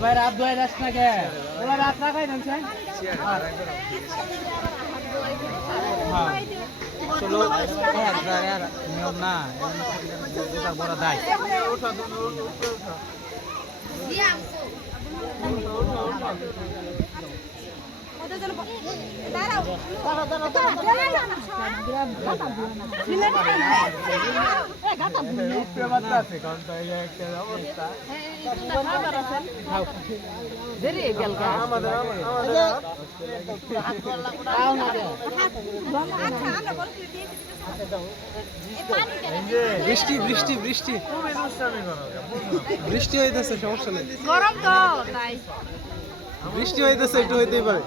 ভাই রাত দুয়াই যাস না কে ওরা রাত রাখাই দেন চলো নিয়ম না বড় দায়। বৃষ্টি বৃষ্টি বৃষ্টি। বৃষ্টি হইতেছে সমস্যা নেই। গরম তো তাই। বৃষ্টি হইতেছে একটু হইতেই পারে।